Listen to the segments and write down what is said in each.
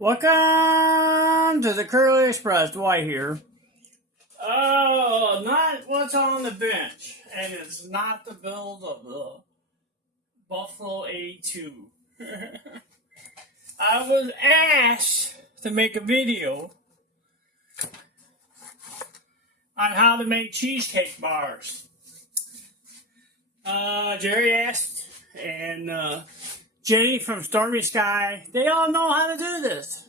Welcome to the Curly Express. Dwight here. Oh, not what's on the bench. And it's not the build of the Buffalo 82. I was asked to make a video on how to make cheesecake bars. Jerry asked, and Jenny from Stormy Sky, they all know how to do this.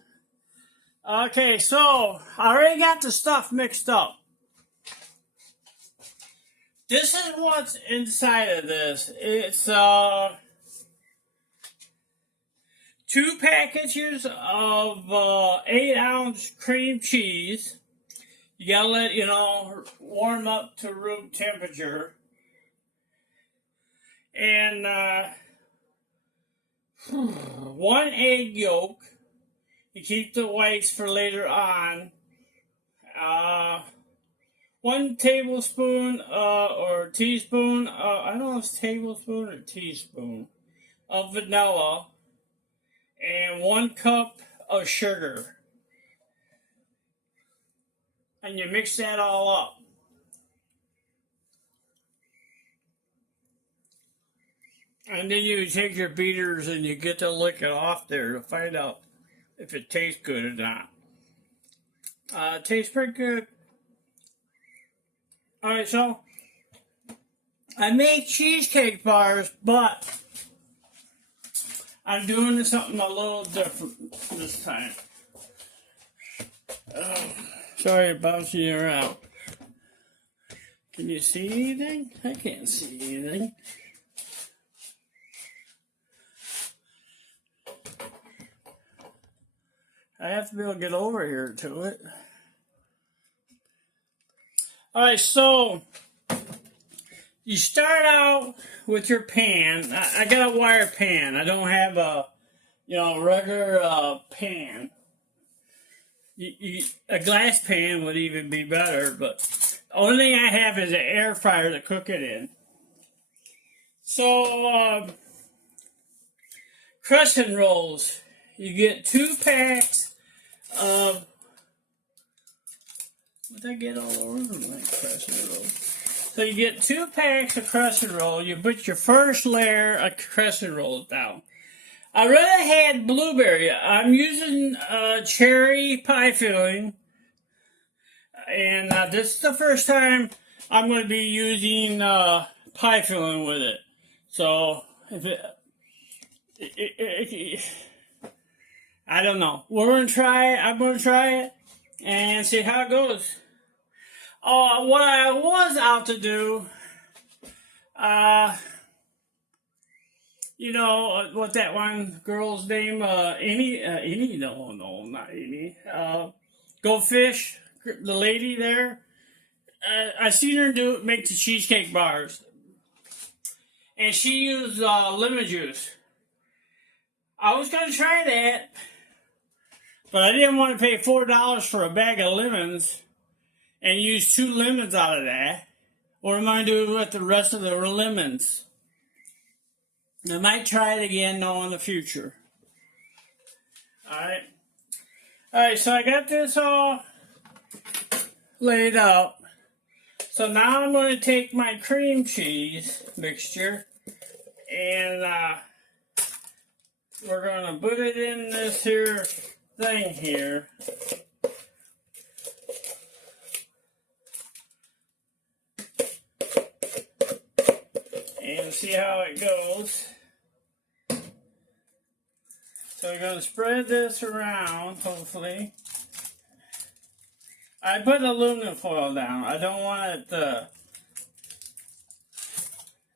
Okay, so I already got the stuff mixed up. This is what's inside of this. It's 2 packages of 8-ounce cream cheese. You gotta let warm up to room temperature. And 1 egg yolk. You keep the whites for later on. 1 tablespoon or teaspoon, I don't know if it's tablespoon or teaspoon, of vanilla. And 1 cup of sugar. And you mix that all up. And then you take your beaters and you get to lick it off there to find out if it tastes good or not. It tastes pretty good. Alright, so I make cheesecake bars, but I'm doing something a little different this time. Sorry about bouncing you around. Can you see anything? I can't see anything. I have to be able to get over here to it. Alright, so you start out with your pan. I got a wire pan. I don't have a regular pan. A glass pan would even be better, but the only thing I have is an air fryer to cook it in. So crescent rolls. You get 2 packs of, what did I get all over my crescent roll? So you get 2 packs of crescent roll. You put your first layer of crescent rolls down. I really had blueberry. I'm using cherry pie filling. And this is the first time I'm going to be using pie filling with it. So if I don't know. We're going to try it. I'm going to try it and see how it goes. What I was out to do, what that one girl's name, Amy? No, not Amy. Go Fish, the lady there. I seen her make the cheesecake bars. And she used lemon juice. I was going to try that. But I didn't want to pay $4 for a bag of lemons and use 2 lemons out of that. What am I going to do with the rest of the lemons? I might try it again, though, in the future. Alright. Alright, so I got this all laid out. So now I'm going to take my cream cheese mixture and we're going to put it in this here thing here. And see how it goes. So we're going to spread this around, hopefully. I put aluminum foil down. I don't want it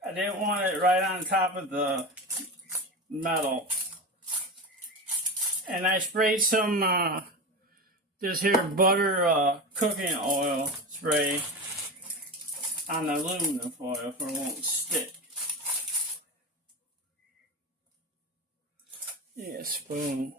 I didn't want it right on top of the metal. And I sprayed some this here butter cooking oil spray on the aluminum foil so it won't stick. Yeah, spoon.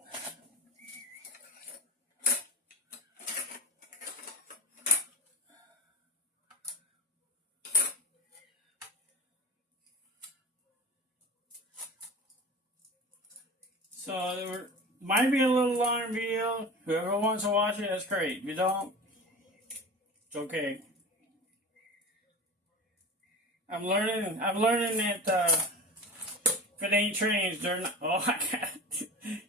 So Might be a little longer video. Whoever wants to watch it, that's great. If you don't, it's okay. I'm learning that if it ain't trains, they're not. Oh, I got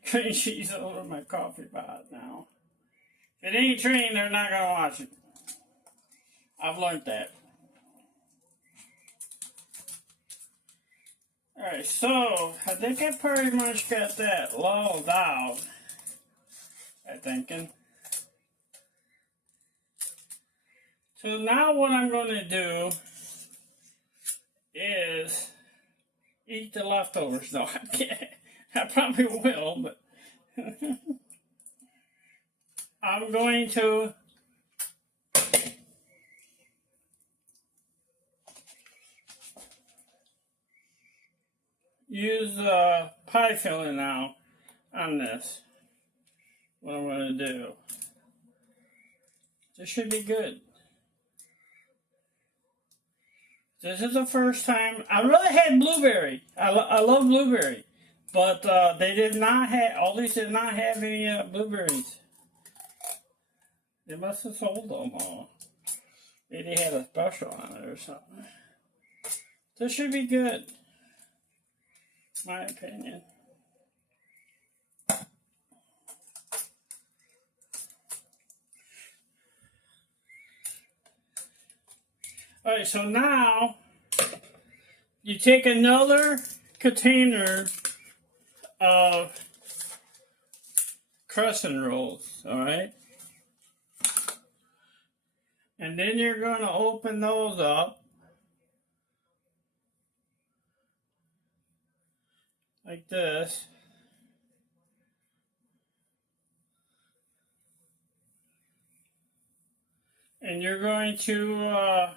cream cheese all over my coffee pot now. If it ain't trained, they're not gonna watch it. I've learned that. Alright, so I think I pretty much got that lulled out. I'm thinking. So now what I'm going to do is eat the leftovers. No, I can't. I probably will, but I'm going to use pie filling now on this. What I'm going to do. This should be good. This is the first time. I really had blueberry. I love blueberry. But they did not have, all these did not have any blueberries. They must have sold them all. Maybe they had a special on it or something. This should be good. My opinion. Alright, so now you take another container of crescent rolls, alright? And then you're going to open those up like this. And you're going to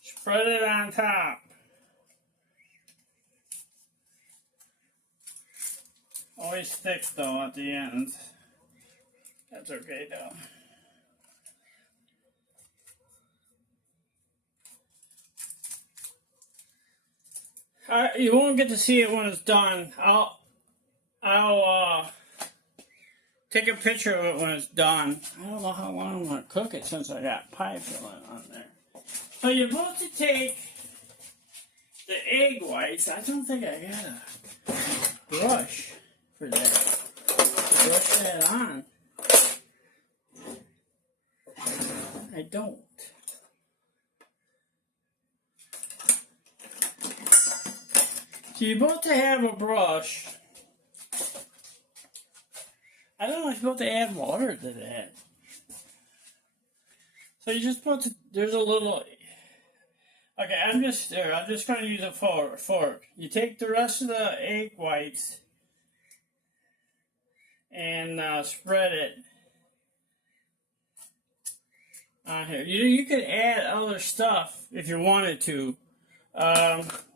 spread it on top. Always thick though at the end. That's okay though. You won't get to see it when it's done. I'll take a picture of it when it's done. I don't know how long I'm going to cook it since I got pie filling on there. So you're supposed to take the egg whites. I don't think I got a brush for that. To brush that on. I don't. So you're supposed to have a brush. I don't know if you're supposed to add water to that. So you're just supposed to, there's a little, okay, I'm just going to use a fork. You take the rest of the egg whites and spread it on here. You could add other stuff if you wanted to.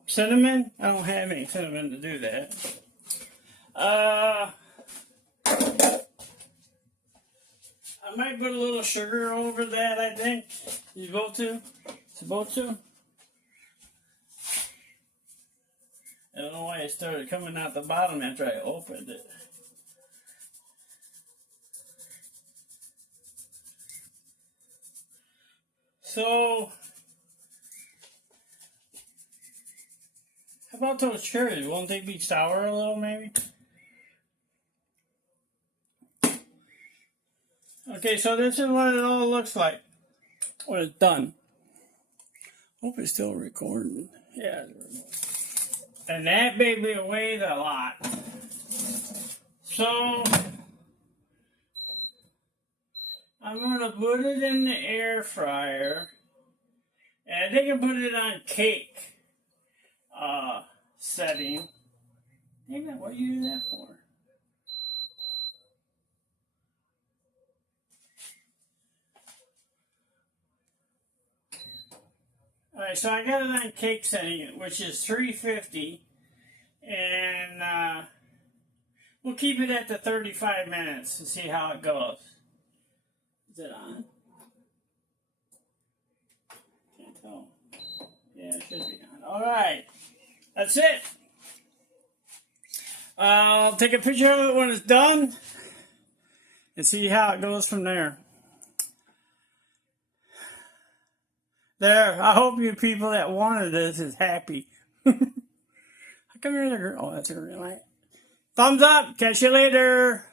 Cinnamon? I don't have any cinnamon to do that. I might put a little sugar over that, I think. You supposed to? Supposed to? I don't know why it started coming out the bottom after I opened it. So, how about those cherries? Won't they be sour a little, maybe? Okay, so this is what it all looks like when it's done. Hope it's still recording. Yeah. And that baby weighs a lot. So, I'm going to put it in the air fryer. And I think I put it on cake setting. Damn, what do you do that for? Alright, so I got it on cake setting, which is 350. And we'll keep it at the 35 minutes to see how it goes. Is it on? Can't tell. Yeah, it should be on. Alright. That's it. I'll take a picture of it when it's done and see how it goes from there. There, I hope you people that wanted this is happy. How come you're the girl? Oh, that's a real light. Thumbs up. Catch you later.